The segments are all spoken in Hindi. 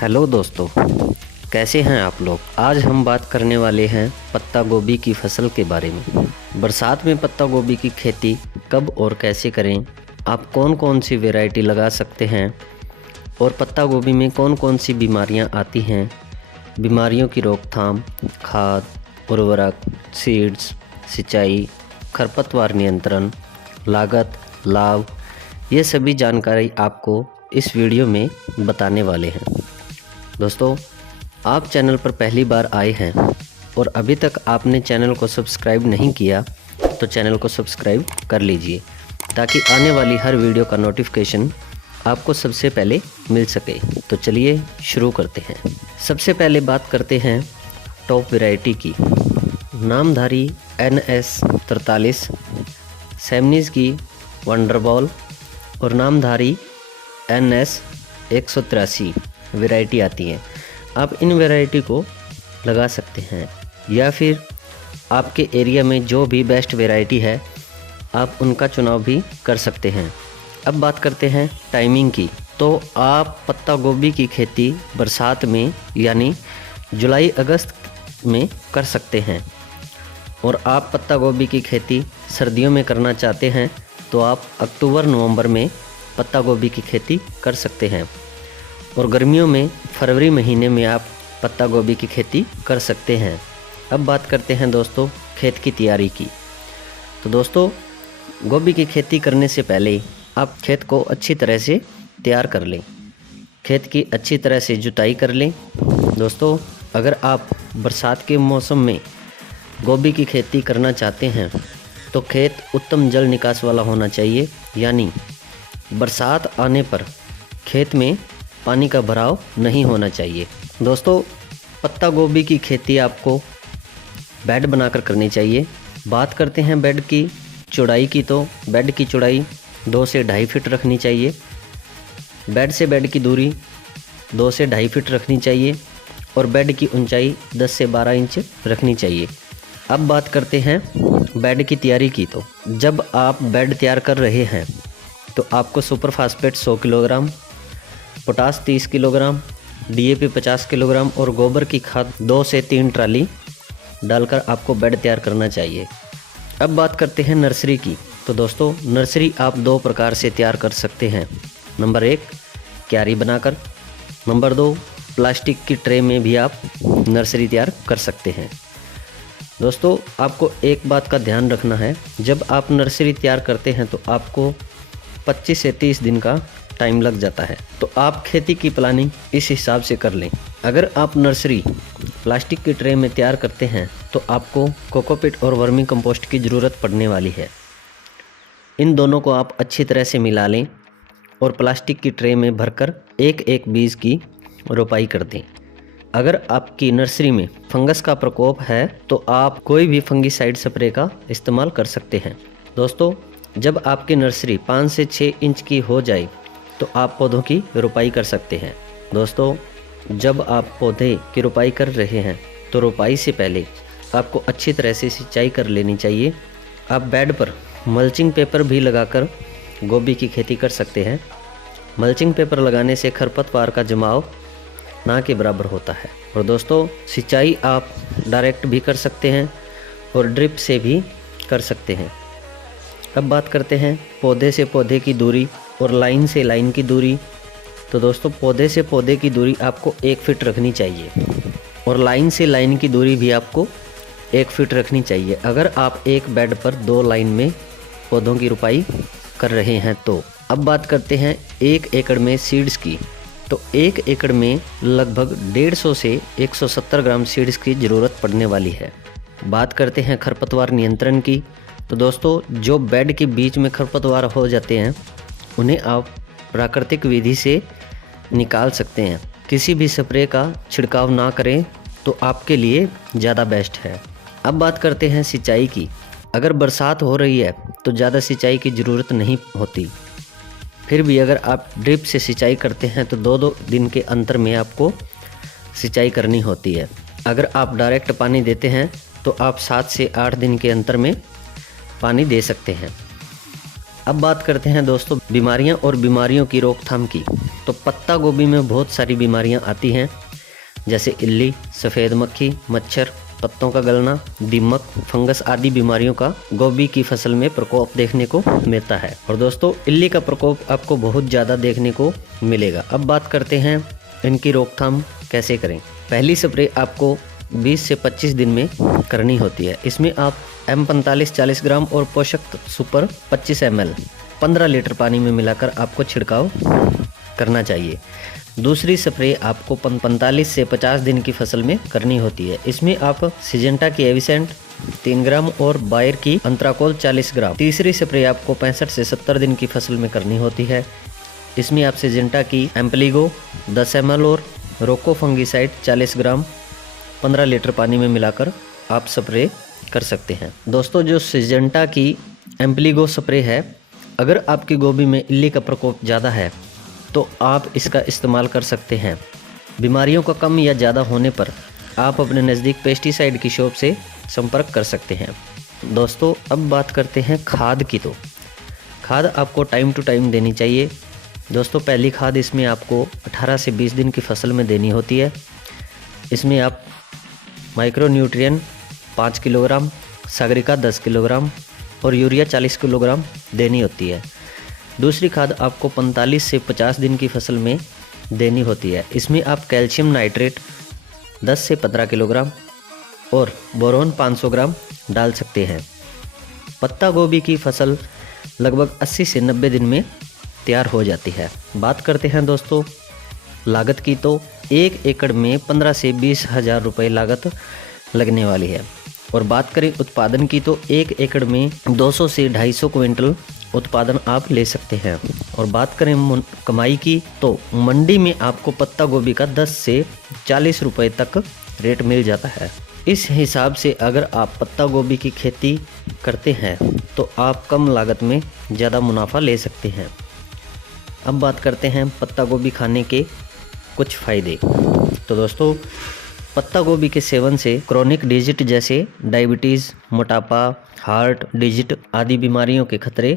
हेलो दोस्तों, कैसे हैं आप लोग। आज हम बात करने वाले हैं पत्ता गोभी की फसल के बारे में। बरसात में पत्ता गोभी की खेती कब और कैसे करें, आप कौन कौन सी वैरायटी लगा सकते हैं और पत्ता गोभी में कौन कौन सी बीमारियां आती हैं, बीमारियों की रोकथाम, खाद, उर्वरक, सीड्स, सिंचाई, खरपतवार नियंत्रण, लागत, लाभ, ये सभी जानकारी आपको इस वीडियो में बताने वाले हैं। दोस्तों, आप चैनल पर पहली बार आए हैं और अभी तक आपने चैनल को सब्सक्राइब नहीं किया तो चैनल को सब्सक्राइब कर लीजिए ताकि आने वाली हर वीडियो का नोटिफिकेशन आपको सबसे पहले मिल सके। तो चलिए शुरू करते हैं। सबसे पहले बात करते हैं टॉप वैरायटी की। नामधारी NS 43, सैमनीज की वंडरबॉल और नामधारी NS 183 वैरायटी आती हैं। आप इन वैरायटी को लगा सकते हैं या फिर आपके एरिया में जो भी बेस्ट वैरायटी है आप उनका चुनाव भी कर सकते हैं। अब बात करते हैं टाइमिंग की। तो आप पत्ता गोभी की खेती बरसात में यानी जुलाई अगस्त में कर सकते हैं और आप पत्ता गोभी की खेती सर्दियों में करना चाहते हैं तो आप अक्टूबर नवंबर में पत्ता गोभी की खेती कर सकते हैं और गर्मियों में फरवरी महीने में आप पत्ता गोभी की खेती कर सकते हैं। अब बात करते हैं दोस्तों खेत की तैयारी की। तो दोस्तों, गोभी की खेती करने से पहले आप खेत को अच्छी तरह से तैयार कर लें। खेत की अच्छी तरह से जुताई कर लें। दोस्तों, अगर आप बरसात के मौसम में गोभी की खेती करना चाहते हैं तो खेत उत्तम जल निकास वाला होना चाहिए, यानी बरसात आने पर खेत में पानी का भराव नहीं होना चाहिए। दोस्तों, पत्ता गोभी की खेती आपको बेड बनाकर करनी चाहिए। बात करते हैं बेड की चौड़ाई की। तो बेड की चौड़ाई 2 से 2.5 फीट रखनी चाहिए। बेड से बेड की दूरी 2 से 2.5 फीट रखनी चाहिए और बेड की ऊंचाई 10 से 12 इंच रखनी चाहिए। अब बात करते हैं बेड की तैयारी की। तो जब आप बेड तैयार कर रहे हैं तो आपको super phosphate 100 kilogram, potash 30 kilogram, DAP 50 kilogram और गोबर की खाद 2 से 3 ट्राली डालकर आपको बेड तैयार करना चाहिए। अब बात करते हैं नर्सरी की। तो दोस्तों, नर्सरी आप 2 प्रकार से तैयार कर सकते हैं। नंबर 1 क्यारी बनाकर, नंबर 2 प्लास्टिक की ट्रे में भी आप नर्सरी तैयार कर सकते हैं। दोस्तों, आपको एक बात का ध्यान रखना है, जब आप नर्सरी तैयार करते हैं तो आपको 25 से 30 दिन का टाइम लग जाता है। तो आप खेती की प्लानिंग इस हिसाब से कर लें। अगर आप नर्सरी प्लास्टिक की ट्रे में तैयार करते हैं तो आपको कोकोपीट और वर्मी कंपोस्ट की ज़रूरत पड़ने वाली है। इन दोनों को आप अच्छी तरह से मिला लें और प्लास्टिक की ट्रे में भरकर एक एक बीज की रोपाई कर दें। अगर आपकी नर्सरी में फंगस का प्रकोप है तो आप कोई भी फंगीसाइड स्प्रे का इस्तेमाल कर सकते हैं। दोस्तों, जब आपकी नर्सरी 5 से 6 इंच की हो जाए तो आप पौधों की रोपाई कर सकते हैं। दोस्तों, जब आप पौधे की रोपाई कर रहे हैं तो रोपाई से पहले आपको अच्छी तरह से सिंचाई कर लेनी चाहिए। आप बेड पर मल्चिंग पेपर भी लगाकर गोभी की खेती कर सकते हैं। मल्चिंग पेपर लगाने से खरपतवार का जमाव ना के बराबर होता है। और दोस्तों, सिंचाई आप डायरेक्ट भी कर सकते हैं और ड्रिप से भी कर सकते हैं। अब बात करते हैं पौधे से पौधे की दूरी और लाइन से लाइन की दूरी। तो दोस्तों, पौधे से पौधे की दूरी आपको 1 फीट रखनी चाहिए और लाइन से लाइन की दूरी भी आपको 1 फीट रखनी चाहिए अगर आप एक बेड पर 2 लाइन में पौधों की रोपाई कर रहे हैं तो। अब बात करते हैं 1 एकड़ में सीड्स की। तो 1 एकड़ में लगभग 150 से 170 ग्राम सीड्स की ज़रूरत पड़ने वाली है। बात करते हैं खरपतवार नियंत्रण की। तो दोस्तों, जो बेड के बीच में खरपतवार हो जाते हैं उन्हें आप प्राकृतिक विधि से निकाल सकते हैं। किसी भी स्प्रे का छिड़काव ना करें तो आपके लिए ज़्यादा बेस्ट है। अब बात करते हैं सिंचाई की। अगर बरसात हो रही है तो ज़्यादा सिंचाई की ज़रूरत नहीं होती। फिर भी अगर आप ड्रिप से सिंचाई करते हैं तो 2-2 दिन के अंतर में आपको सिंचाई करनी होती है। अगर आप डायरेक्ट पानी देते हैं तो आप 7 से 8 दिन के अंतर में पानी दे सकते हैं। अब बात करते हैं दोस्तों बीमारियां और बीमारियों की रोकथाम की। तो पत्ता गोभी में बहुत सारी बीमारियां आती हैं, जैसे इल्ली, सफ़ेद मक्खी, मच्छर, पत्तों का गलना, दीमक, फंगस आदि बीमारियों का गोभी की फसल में प्रकोप देखने को मिलता है। और दोस्तों इल्ली का प्रकोप आपको बहुत ज़्यादा देखने को मिलेगा। अब बात करते हैं इनकी रोकथाम कैसे करें। पहली स्प्रे आपको 20 से 25 दिन में करनी होती है। इसमें आप M45 40 ग्राम और पोषक सुपर 25 ml 15 लीटर पानी में मिलाकर आपको छिड़काव करना चाहिए। दूसरी स्प्रे आपको 45 से 50 दिन की फसल में करनी होती है। इसमें आप सिजेंटा की एविसेंट 3 ग्राम और बायर की अंतराकोल 40 ग्राम। तीसरी स्प्रे आपको 65 से 70 दिन की फसल में करनी होती है। इसमें आप सिजेंटा की एम्पलीगो 10 ml और रोको फंगीसाइड 40 ग्राम 15 लीटर पानी में मिलाकर आप स्प्रे कर सकते हैं। दोस्तों जो सिजेंटा की एम्पलीगो स्प्रे है, अगर आपकी गोभी में इल्ली का प्रकोप ज़्यादा है तो आप इसका इस्तेमाल कर सकते हैं। बीमारियों का कम या ज़्यादा होने पर आप अपने नज़दीक पेस्टिसाइड की शॉप से संपर्क कर सकते हैं। दोस्तों अब बात करते हैं खाद की। तो खाद आपको टाइम टू टाइम देनी चाहिए। दोस्तों पहली खाद इसमें आपको 18 से 20 दिन की फसल में देनी होती है। इसमें आप micro nutrient 5 kilogram, Sagarika 10 kilogram और यूरिया 40 किलोग्राम देनी होती है। दूसरी खाद आपको 45 से 50 दिन की फसल में देनी होती है। इसमें आप कैल्शियम नाइट्रेट 10 से 15 किलोग्राम और बोरोन 500 ग्राम डाल सकते हैं। पत्ता गोभी की फसल लगभग 80 से 90 दिन में तैयार हो जाती है। बात करते हैं दोस्तों लागत की। तो 1 एकड़ में 15 से 20 हज़ार रुपये लागत लगने वाली है। और बात करें उत्पादन की तो 1 एकड़ में 200 से 250 क्विंटल उत्पादन आप ले सकते हैं। और बात करें कमाई की तो मंडी में आपको पत्ता गोभी का 10 से 40 रुपये तक रेट मिल जाता है। इस हिसाब से अगर आप पत्ता गोभी की खेती करते हैं तो आप कम लागत में ज़्यादा मुनाफा ले सकते हैं। अब बात करते हैं पत्ता गोभी खाने के कुछ फ़ायदे। तो दोस्तों पत्ता गोभी के सेवन से क्रोनिक डिजीज जैसे डायबिटीज़, मोटापा, हार्ट डिजीज आदि बीमारियों के खतरे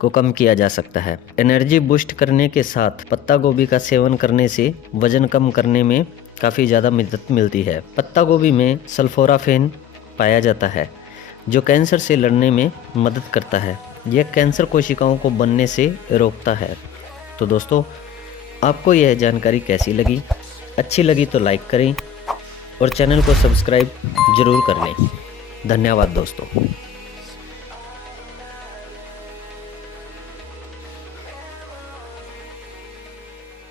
को कम किया जा सकता है। एनर्जी बूस्ट करने के साथ पत्ता गोभी का सेवन करने से वजन कम करने में काफ़ी ज़्यादा मदद मिलती है। पत्ता गोभी में सल्फोराफेन पाया जाता है जो कैंसर से लड़ने में मदद करता है। यह कैंसर कोशिकाओं को बनने से रोकता है। तो दोस्तों आपको यह जानकारी कैसी लगी? अच्छी लगी तो लाइक करें और चैनल को सब्सक्राइब जरूर कर लें। धन्यवाद दोस्तों।